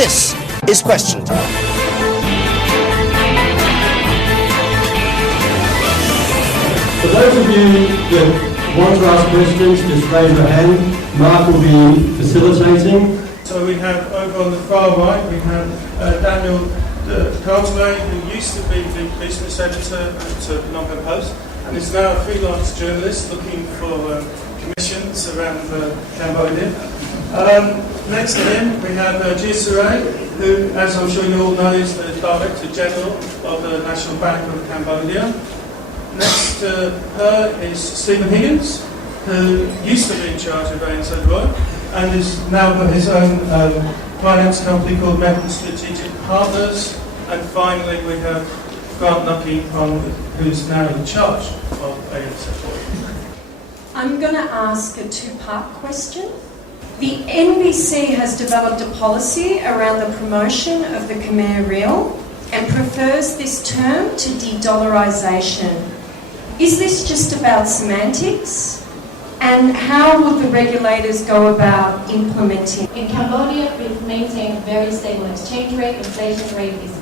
This is Question Time. For those of you that want to ask questions, just raise your hand. Mark will be facilitating. So we have over on the far right, we have Daniel DeCateret, who used to be the business editor at Phnom Penh Post and is now a freelance journalist looking for commissions around Cambodia. Next to him we have Chea Serey, who, as I'm sure you all know, is the Director General of the National Bank of Cambodia. Next to her is Stephen Higgens, who used to be in charge of ANZ Roy and is now got his own finance company called Method Strategic Partners. And finally we have Knuckey, who's now in charge of ANZ Roy. I'm going to ask a two-part question. The NBC has developed a policy around the promotion of the Khmer Real and prefers this term to de-dollarisation. Is this just about semantics? And how would the regulators go about implementing? In Cambodia, we've maintained a very stable exchange rate. Inflation rate is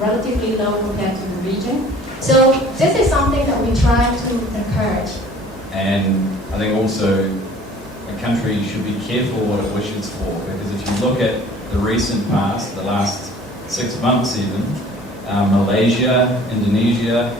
relatively low compared to the region. So this is something that we try to encourage. And I think also a country should be careful what it wishes for, because if you look at the recent past, the last 6 months even, Malaysia, Indonesia,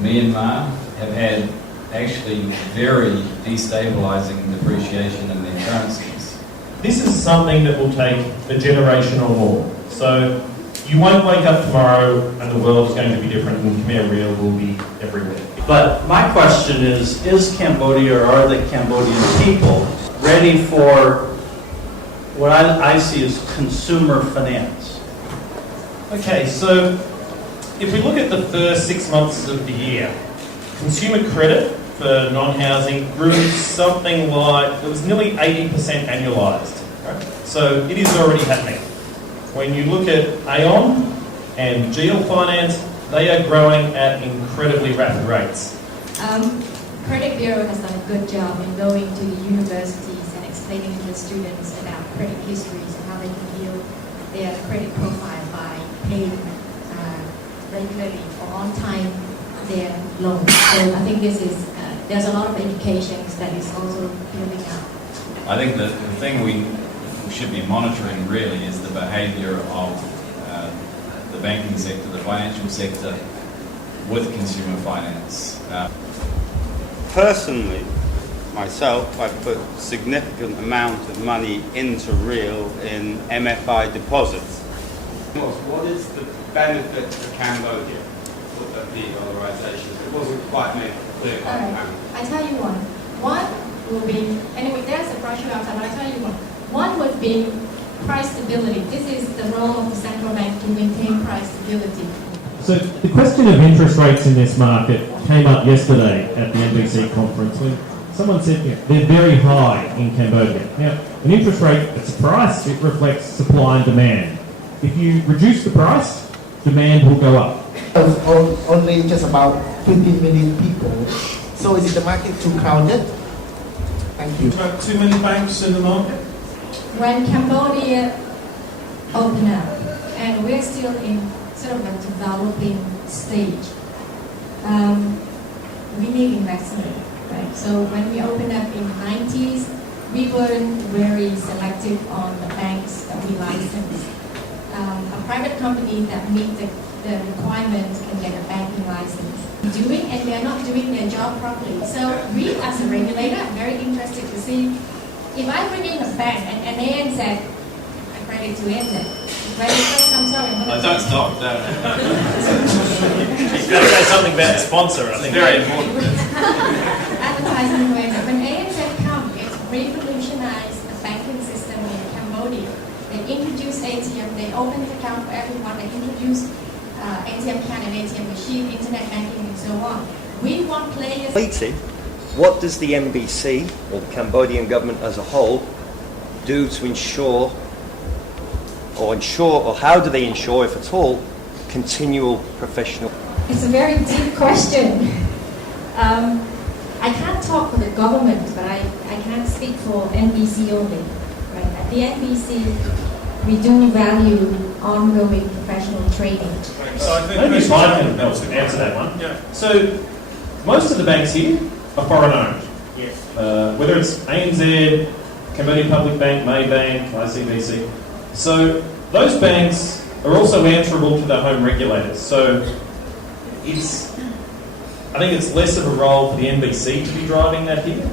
Myanmar have had actually very destabilising depreciation in their currencies. This is something that will take a generation or more. So you won't wake up tomorrow and the world is going to be different and Khmer Real will be everywhere. But my question is Cambodia, or are the Cambodian people ready for what I see as consumer finance? Okay, so if we look at the first 6 months of the year, consumer credit for non-housing grew something like, it was nearly 80% annualised. Right? So it is already happening. When you look at Aeon and GL Finance, they are growing at incredibly rapid rates. Credit Bureau has done a good job in going to the universities and explaining to the students about credit histories and how they can build their credit profile by paying regularly or on time their loans. So I think this is there's a lot of education that is also building up. I think that the thing we should be monitoring really is the behaviour of the banking sector, the financial sector, with consumer finance. Personally, myself, I've put significant amount of money into real in MFI deposits. What is the benefit to Cambodia with the de-dollarisation? It wasn't quite made clear by the panel. I tell you one will be, anyway, there's a brochure outside, but I tell you one would be price stability. This is the role of the central bank to maintain price stability. So the question of interest rates in this market came up yesterday at the NBC conference when someone said they're very high in Cambodia. Now, an interest rate, it's a price, it reflects supply and demand. If you reduce the price, demand will go up. Only just about 15 million people. So is the market too crowded? Thank you. Too many banks in the market? When Cambodia opened up, and we're still in sort of a developing stage, we need investment, right? So when we opened up in the 90s, we weren't very selective on the banks that we licensed. A private company that meet the requirements can get a banking license. And they're not doing their job properly. So we, as a regulator, are very interested to see if I bring in a bank and ANZ, I credit to ANZ. When it first comes out, don't stop, don't. He's got to say something about the sponsor, I think. Very important. Advertising to ANZ. When ANZ comes, it's revolutionized the banking system in Cambodia. They introduced ATM, they opened the account for everyone, they introduced ATM can and ATM machine, internet banking, and so on. We want players. What does the NBC or the Cambodian government as a whole do to ensure, or how do they ensure, if at all, continual professional? It's a very deep question. I can't talk for the government, but I can't speak for NBC only. Right? At the NBC, we do value ongoing professional training. So I think Maybe this if I can answer that one. Yeah. So, most of the banks here are foreign owned. Yes. Whether it's ANZ, Cambodia Public Bank, Maybank, ICBC. So, those banks are also answerable to their home regulators. So, I think it's less of a role for the NBC to be driving that here.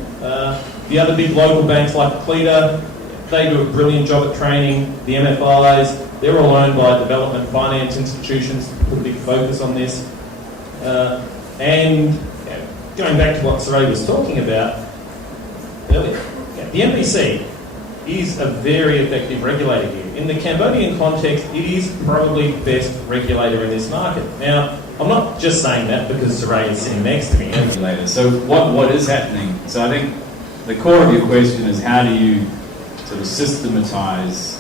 The other big local banks like CLEDA, they do a brilliant job at training. The MFIs, they're all owned by development finance institutions, put a big focus on this. And going back to what Serey was talking about earlier, the NBC is a very effective regulator here. In the Cambodian context, it is probably the best regulator in this market. Now, I'm not just saying that because Serey is sitting next to me. Later. So what is happening? So I think the core of your question is how do you sort of systematise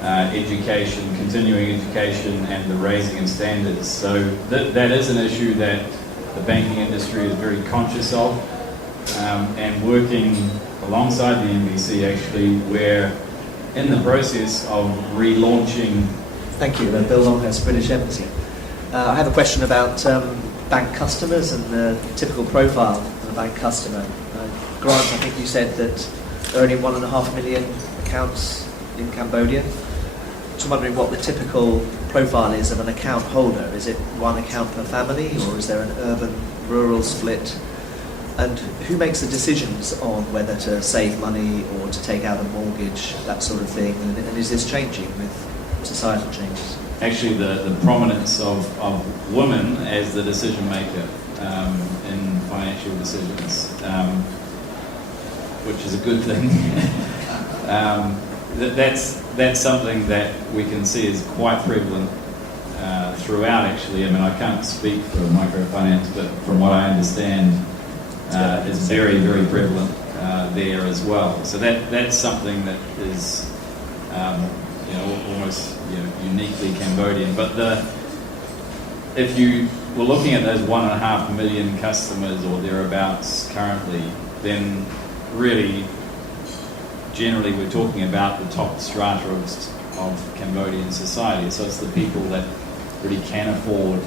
education, continuing education, and the raising of standards. So that is an issue that the banking industry is very conscious of, and working alongside the NBC actually, we're in the process of relaunching. Thank you. Bill Longhurst, British Embassy. I have a question about bank customers and the typical profile of a bank customer. Grant, I think you said that there are only 1.5 million accounts in Cambodia. So I'm wondering what the typical profile is of an account holder. Is it one account per family, or is there an urban-rural split? And who makes the decisions on whether to save money or to take out a mortgage, that sort of thing? And is this changing with societal changes? Actually, the prominence of women as the decision maker in financial decisions, which is a good thing. That's something that we can see is quite prevalent throughout. Actually, I mean, I can't speak for microfinance, but from what I understand, it's very, very prevalent there as well. So that's something that is almost uniquely Cambodian. But if you were looking at those 1.5 million customers or thereabouts currently, then really, generally, we're talking about the top strata of Cambodian society. So it's the people that really can afford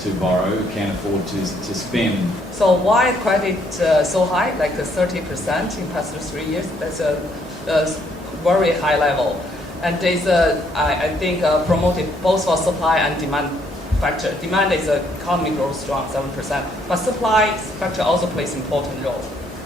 to borrow, can afford to spend. So why credit so high, like 30% in past 3 years? That's a very high level. And there's I think promoted both for supply and demand factor. Demand is economy growth strong, 7%, but supply factor also plays important role.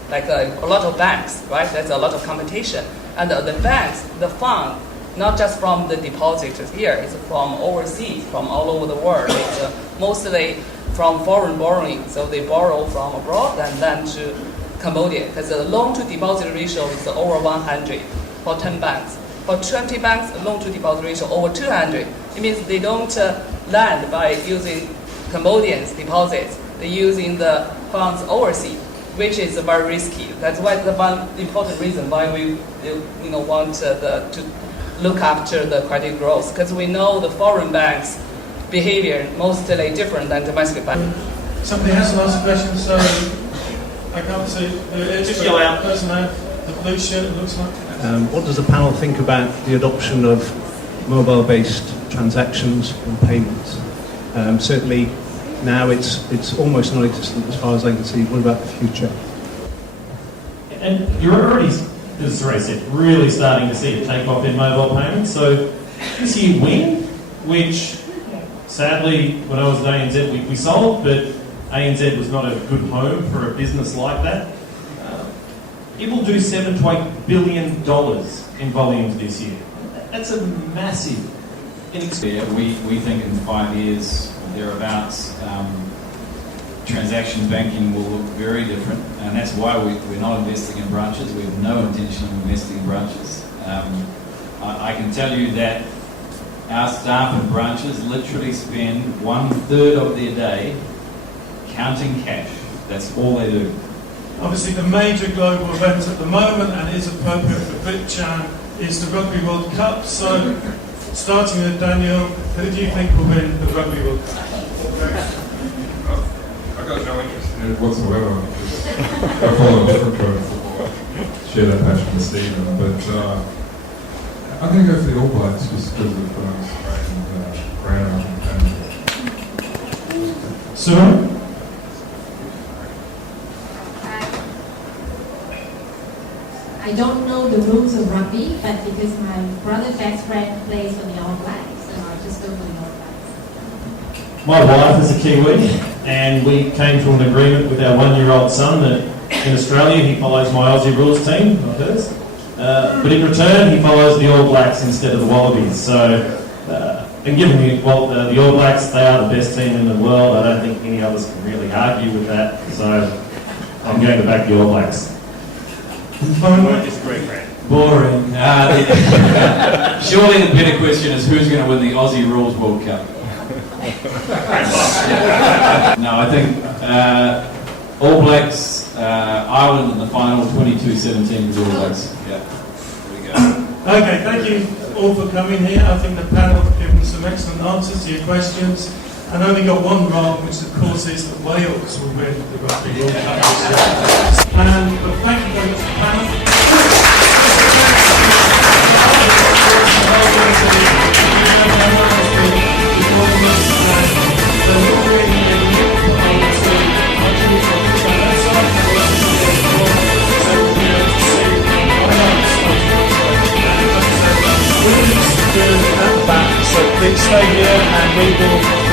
Like a lot of banks, right? There's a lot of competition, and the banks, the fund, not just from the depositors here, it's from overseas, from all over the world. It's mostly from foreign borrowing, so they borrow from abroad and then to Cambodia, because the loan to deposit ratio is over 100 for 10 banks. For 20 banks, loan to deposit ratio over 200. It means they don't lend by using Cambodians' deposits. They're using the funds overseas, which is very risky. That's why the one important reason why we want to look after the credit growth, because we know the foreign banks' behavior mostly different than domestic banks. Somebody hasn't asked a question, so I can't see. Just yell out. Person out, the blue shirt, it looks like. What does the panel think about the adoption of mobile-based transactions and payments? Certainly now it's almost non-existent as far as I can see. What about the future? And you're already, as Serey said, really starting to see it take off in mobile payments. So this year WIN, which sadly when I was at ANZ we sold, but ANZ was not a good home for a business like that. It will do $7 to $8 billion in volumes this year. That's a massive inexpensive. We think in 5 years or thereabouts, transaction banking will look very different, and that's why we're not investing in branches. We have no intention of investing in branches. I can tell you that our staff in branches literally spend 1/3 of their day counting cash. That's all they do. Obviously, the major global event at the moment, and is appropriate for Britcham, is the Rugby World Cup. So, starting with Daniel, who do you think will win the Rugby World Cup? I've got no interest in it whatsoever, because I follow a different kind of football. I share that passion with Stephen, but I'm going to go for the All Blacks just because of ground and Sue? I don't know the rules of rugby, but because my brother's best friend plays for the All Blacks, so I just go for the All Blacks. My wife is a Kiwi, and we came to an agreement with our 1-year-old son that in Australia he follows my Aussie rules team, not hers. But in return, he follows the All Blacks instead of the Wallabies. So, and given the All Blacks, they are the best team in the world. I don't think any others can really argue with that. So, I'm going to back the All Blacks. I disagree, Brad. Boring. Surely the better question is who's going to win the Aussie Rules World Cup? No, I think All Blacks, Ireland in the final, 22-17 with All Blacks. Yeah, there we go. Okay, thank you all for coming here. I think the panel have given some excellent answers to your questions, and only got one wrong, which of course is that Wales will win the Rugby World Cup this year. But thank you very much, panel. So please stay here and we will